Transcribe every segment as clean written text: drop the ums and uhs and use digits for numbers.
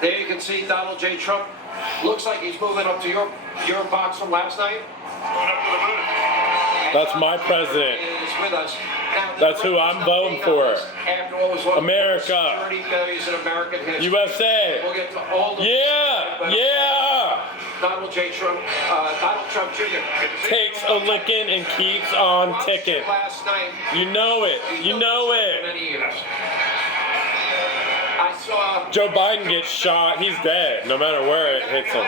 There you can see Donald J. Trump. Looks like he's moving up to your box from last night. That's my president. Is with us. Now, that's who I'm voting for. After all was America. Security failures in American history. USA. We'll get to all the Donald J. Trump, Donald Trump Jr. takes a licking and keeps on ticking. Last night. You know it. You know it. Many years. I saw Joe Biden gets shot, he's dead, no matter where it hits him.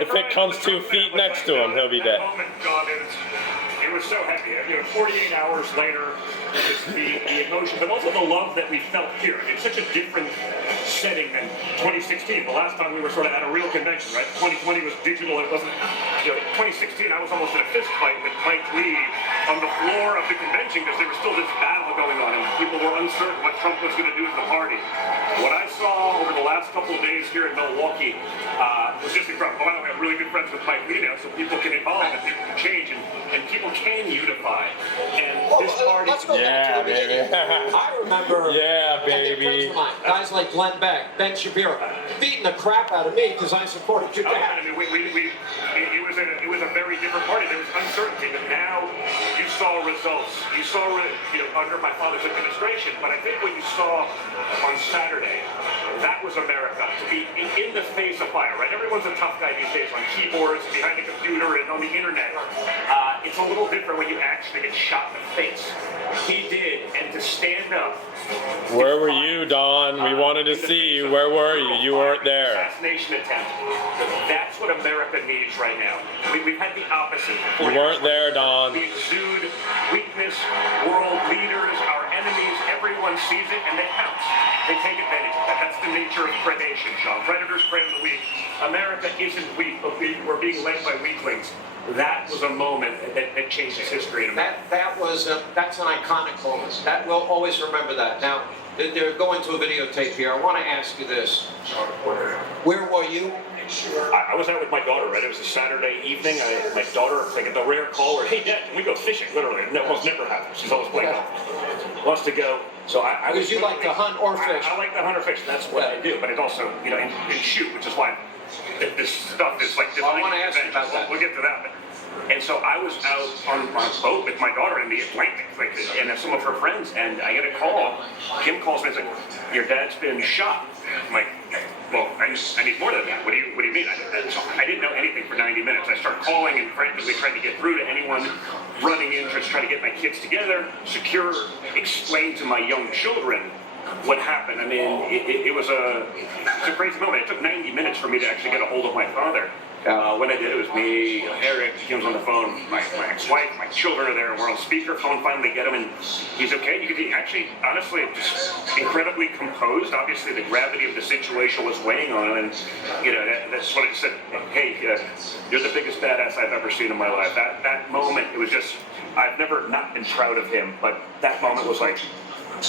If it comes 2 feet next to him, he'll be dead. It was so heavy. 48 hours later, just the emotion, but also the love that we felt here. It's such a different setting than 2016. The last time we were sort of at a real convention, right? 2020 was digital. It wasn't. 2016, I was almost in a fist fight with Mike Lee on the floor of the convention because there was still this battle going on, and people were uncertain what Trump was going to do at the party. What I saw over the last couple of days here in Milwaukee was just incredible. By the way, I'm really good friends with Mike Lee now, so people can evolve and people can change, and people can unify. And this party, let's go back to the beginning. I remember friends of mine, guys like Glenn Beck, Ben Shapiro, beating the crap out of me because I supported your dad. I mean, it was a very different party. There was uncertainty, but now you saw results. You saw under my father's administration, but I think what you saw on Saturday, that was America, to be in the face of fire, right? Everyone's a tough guy these days on keyboards, behind a computer, and on the internet. It's a little different when you actually get shot in the face. He did, and to stand up. Where were you, Don? We wanted to see you. Where were you? You weren't there. Assassination attempt. That's what America needs right now. We've had the opposite. You weren't there, Don. We exude weakness. World leaders, our enemies, everyone sees it, and they pounce. They take advantage of that. That's the nature of predation, Sean. Predators prey on the weak. America isn't weak, but we're being led by weaklings. That was a moment that changes history. That's an iconic moment. That we'll always remember that. Now, they're going to a videotape here. I want to ask you this. Where were you? I was out with my daughter, right? It was a Saturday evening. My daughter, I get the rare call where, hey, Dad, can we go fishing? Literally. It almost never happens. She's always playing golf. Wants to go. So I because you like to hunt or fish. I like to hunt or fish. That's what I do. But it also, and shoot, which is why this stuff is like. I want to ask you about that. We'll get to that. And so I was out on a boat with my daughter in the Atlantic, and some of her friends, and I get a call. Kim calls me and says, your dad's been shot. I'm like, well, I need more than that. What do you mean? I didn't know anything for 90 minutes. I start calling and frantically trying to get through to anyone running in, just trying to get my kids together, secure, explain to my young children what happened. I mean, it was a crazy moment. It took 90 minutes for me to actually get a hold of my father. When I did, it was me, Eric, Kim's on the phone, my ex-wife, my children are there, and we're on speakerphone, finally get him, and he's okay. You could actually, honestly, just incredibly composed. Obviously, the gravity of the situation was weighing on him, and, that's what I said, hey, you're the biggest badass I've ever seen in my life. That moment, it was just, I've never not been proud of him, but that moment was like,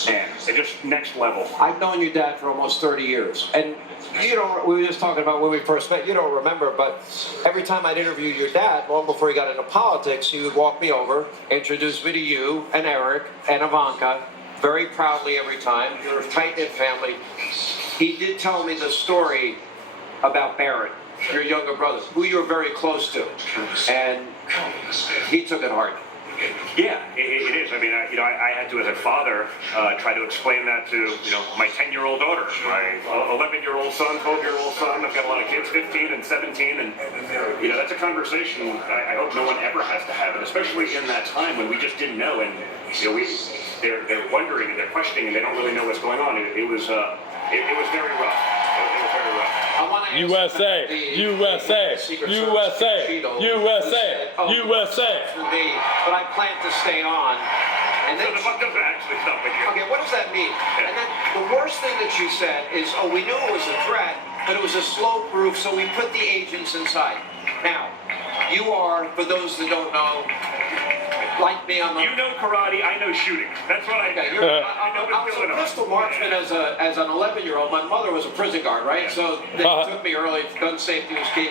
man, it just next level. I've known your dad for almost 30 years, and we were just talking about when we first met, you don't remember, but every time I'd interview your dad, long before he got into politics, he would walk me over, introduce me to you and Eric and Ivanka, very proudly every time. You're a tight-knit family. He did tell me the story about Barrett, your younger brother, who you were very close to, and he took it hard. Yeah, it is. I mean, I had to, as a father, try to explain that to, my 10-year-old daughter, my 11-year-old son, 12-year-old son. I've got a lot of kids, 15 and 17, and, that's a conversation I hope no one ever has to have, and especially in that time when we just didn't know, and, they're wondering and they're questioning and they don't really know what's going on. It was very rough. It was very rough. USA, USA, USA, USA, USA. But I plan to stay on. And then, so the buck doesn't actually stop with you. Okay, what does that mean? Yeah. And then the worst thing that you said is, we knew it was a threat, but it was a slow proof, so we put the agents inside. Now, you are, for those that don't know, like me, I'm a... You know karate, I know shooting. That's what I do. I was a pistol marksman as an 11-year-old. My mother was a prison guard, right? Yeah. So they took me early. Gun safety was key.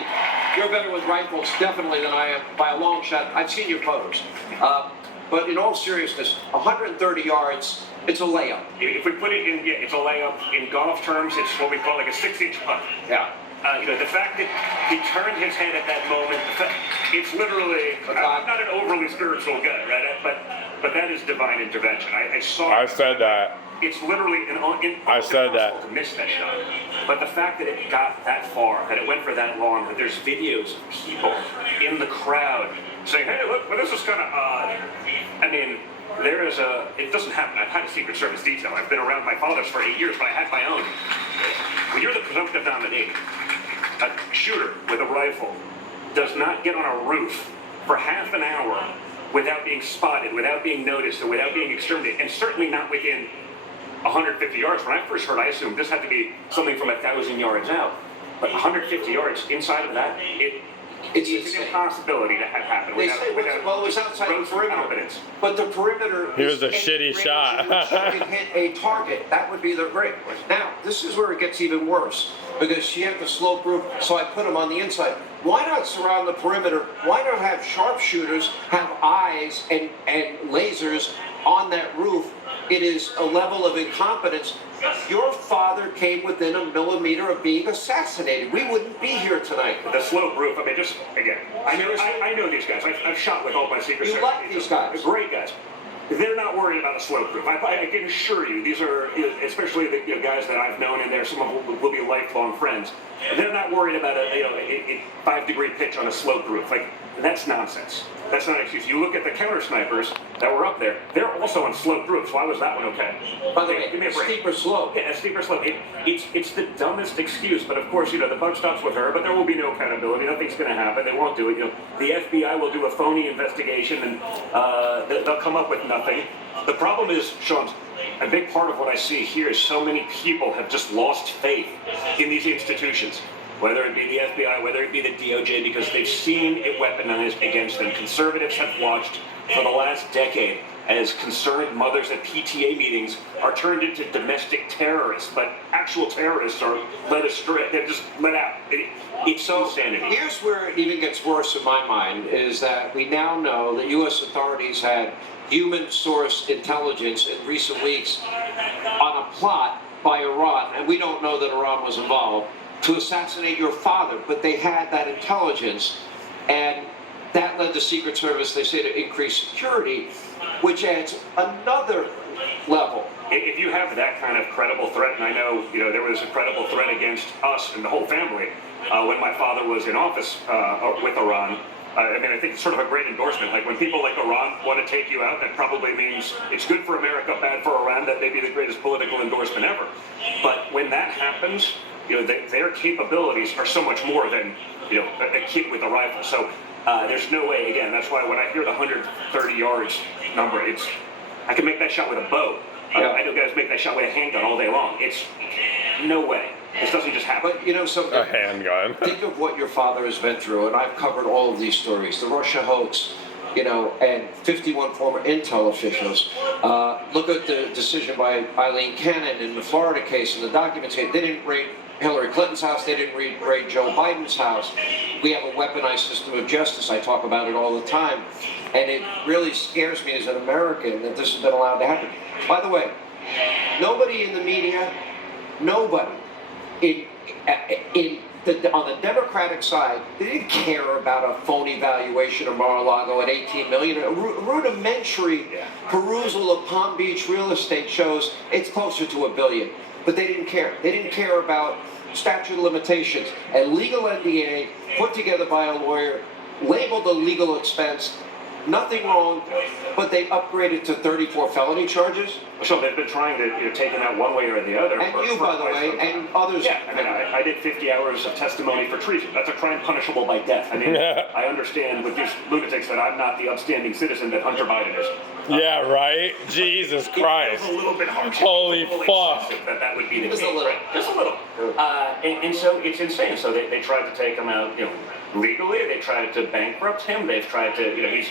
You're better with rifles, definitely, than I am by a long shot. I've seen your photos. But in all seriousness, 130 yards, it's a layup. If we put it in, yeah, it's a layup. In golf terms, it's what we call like a 6-inch putt. Yeah. The fact that he turned his head at that moment, it's literally, I'm not an overly spiritual guy, right? But that is divine intervention. I saw I said that. It's literally I said that. to miss that shot. But the fact that it got that far, that it went for that long, that there's videos of people in the crowd saying, hey, look, well, this is kind of odd. I mean, it doesn't happen. I've had a Secret Service detail. I've been around my father's for 8 years, but I had my own. When you're the presumptive nominee, a shooter with a rifle does not get on a roof for half an hour without being spotted, without being noticed, or without being exterminated, and certainly not within 150 yards. When I first heard, I assumed this had to be something from 1,000 yards out. But 150 yards inside of that, it's an impossibility to have happen. They say, well, it was outside the perimeter. Confidence. But the perimeter. Here's a is shitty any range shot. in which you can hit a target. That would be the great. Now, this is where it gets even worse because she had the slope roof, so I put them on the inside. Why not surround the perimeter? Why not have sharpshooters have eyes and lasers on that roof? It is a level of incompetence. Your father came within a millimeter of being assassinated. We wouldn't be here tonight. The slope roof, I mean, just, again, I know these guys. I've shot with all my Secret Service. You like these guys. They're great guys. They're not worried about a slope roof. I can assure you, these are, especially the guys that I've known in there, some of them will be lifelong friends. They're not worried about a 5-degree pitch on a slope roof. Like, that's nonsense. That's not an excuse. You look at the counter snipers that were up there, they're also on sloped roofs. Why was that one okay? By the way, give me a break. steeper slope. Yeah, a steeper slope. It's the dumbest excuse, but of course, the buck stops with her, but there will be no accountability. Nothing's going to happen. They won't do it. The FBI will do a phony investigation, and they'll come up with nothing. The problem is, Sean, a big part of what I see here is so many people have just lost faith in these institutions. Whether it be the FBI, whether it be the DOJ, because they've seen it weaponized against them. Conservatives have watched for the last decade as concerned mothers at PTA meetings are turned into domestic terrorists, but actual terrorists are led astray. They're just let out. It's insanity. Here's where it even gets worse in my mind, is that we now know that U.S. authorities had human source intelligence in recent weeks on a plot by Iran, and we don't know that Iran was involved, to assassinate your father, but they had that intelligence, and that led the Secret Service, they say, to increase security, which adds another level. If you have that kind of credible threat, and I know, there was a credible threat against us and the whole family when my father was in office with Iran. I think it's sort of a great endorsement. Like, when people like Iran want to take you out, that probably means it's good for America, bad for Iran. That may be the greatest political endorsement ever. But when that happens, their capabilities are so much more than, a kid with a rifle. So there's no way, again, that's why when I hear the 130 yards number, I can make that shot with a bow. I know guys make that shot with a handgun all day long. It's no way. This doesn't just happen. But something. A handgun. Think of what your father has been through, and I've covered all of these stories. The Russia hoax, and 51 former intel officials. Look at the decision by Eileen Cannon in the Florida case, and the documents say they didn't raid Hillary Clinton's house, they didn't raid Joe Biden's house. We have a weaponized system of justice. I talk about it all the time. And it really scares me as an American that this has been allowed to happen. By the way, nobody in the media, nobody on the Democratic side, they didn't care about a phony valuation of Mar-a-Lago at $18 million. A rudimentary perusal of Palm Beach real estate shows it's closer to $1 billion. But they didn't care. They didn't care about statute of limitations. A legal NDA put together by a lawyer, labeled a legal expense, nothing wrong, but they upgraded to 34 felony charges. So they've been trying to take them out one way or the other. And by the way, and others. Yeah, I did 50 hours of testimony for treason. That's a crime punishable by death. I understand with these lunatics that I'm not the upstanding citizen that Hunter Biden is. Yeah, right? Jesus Christ. It's a little bit harsh. Holy fuck. That would be the case. Just a little. And so it's insane. So they tried to take him out, legally. They tried to bankrupt him. They've tried to, he's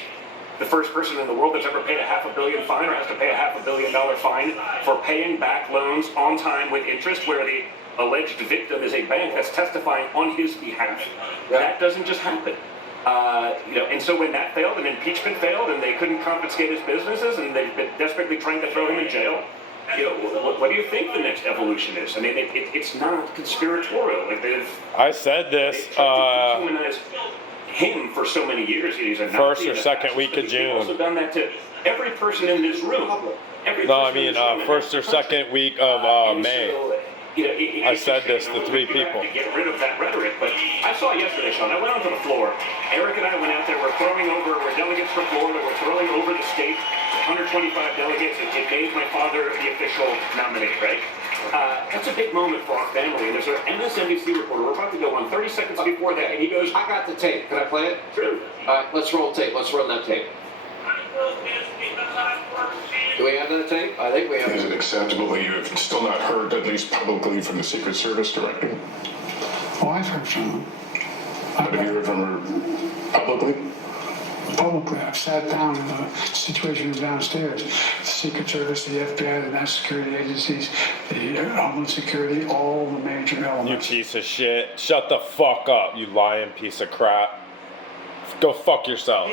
the first person in the world that's ever paid a $500 million fine or has to pay a $500 million fine for paying back loans on time with interest, where the alleged victim is a bank that's testifying on his behalf. That doesn't just happen. And so when that failed and impeachment failed and they couldn't confiscate his businesses and they've been desperately trying to throw him in jail, what do you think the next evolution is? I mean, it's not conspiratorial. Like I said this. they've tried to dehumanize him for so many years. He's a First Nazi or and a second fascist, week but of they've June. also done that to every person in this room. No, I mean first or second week of May. I said this to 3 people. To get rid of that rhetoric, but I saw it yesterday, Sean. I went onto the floor. Eric and I went out there. We're delegates from Florida. We're throwing over the state. 125 delegates. It made my father the official nominee, right? That's a big moment for our family. And there's an MSNBC reporter. We're about to go on 30 seconds before that, and he goes, I got the tape. Can I play it? True. Let's roll tape. Let's run that tape. Do we have that tape? I think we have. Is it acceptable that you have still not heard, at least publicly, from the Secret Service director? Oh, I've heard from them. But have you heard from her publicly? Publicly, I've sat down in the situation downstairs. The Secret Service, the FBI, the national security agencies, the Homeland Security, all the major You elements. piece of shit. Shut the fuck up, you lying piece of crap. Go fuck yourself.